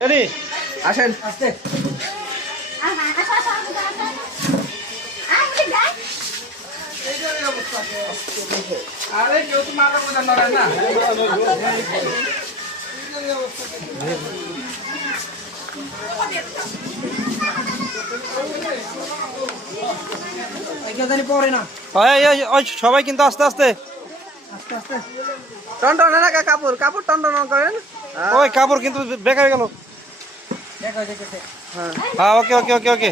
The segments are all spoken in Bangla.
রেডি আসেন আস্তে আরে কেউ তো মাথা বোঝা নড়ায় না পরে না সবাই কিন্তু আস্তে আস্তে আস্তে আস্তে টন না কাপড় কাপড় টন করেন ওই কাপড় কিন্তু বেকার গেল। হ্যাঁ ওকে ওকে ওকে ওকে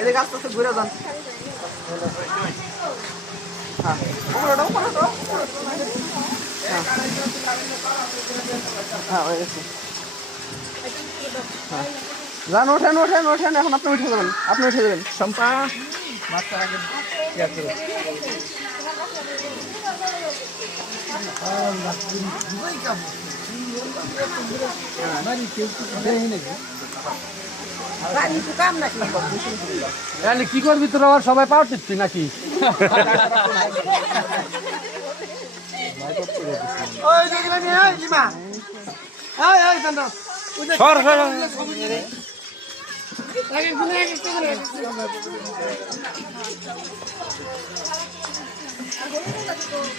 এদিকে আস্তে আস্তে ঘুরে যান যান ওঠেন ওঠেন ওঠেন এখন আপনি উঠে যাবেন শম্পা মাছটার আগে কি করবি তোরা আবার সবাই পাওয়ার টিপছি নাকি? সর সর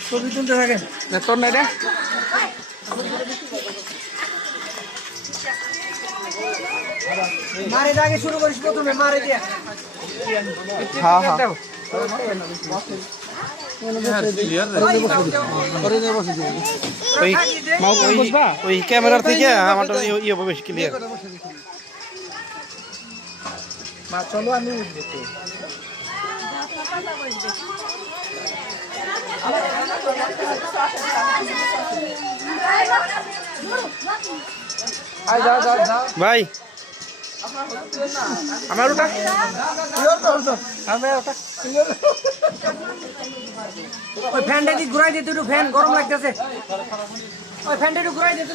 ছবি তুলতে থাকেন তোর নাই রে মারে আগে শুরু করিস প্রথমে মারে দিয়া হ্যাঁ হ্যাঁ ওই ক্যামেরার থেকে আমারটা ইয়ে বেশি ক্লিয়ার। মা চলো আমি উঠবো ভাই আমার ওটা ওই ফ্যানটা দিয়ে ঘুরাই দিতে একটু ফ্যান গরম লাগতেছে ওই ফ্যানটা একটু ঘুরাই দিতে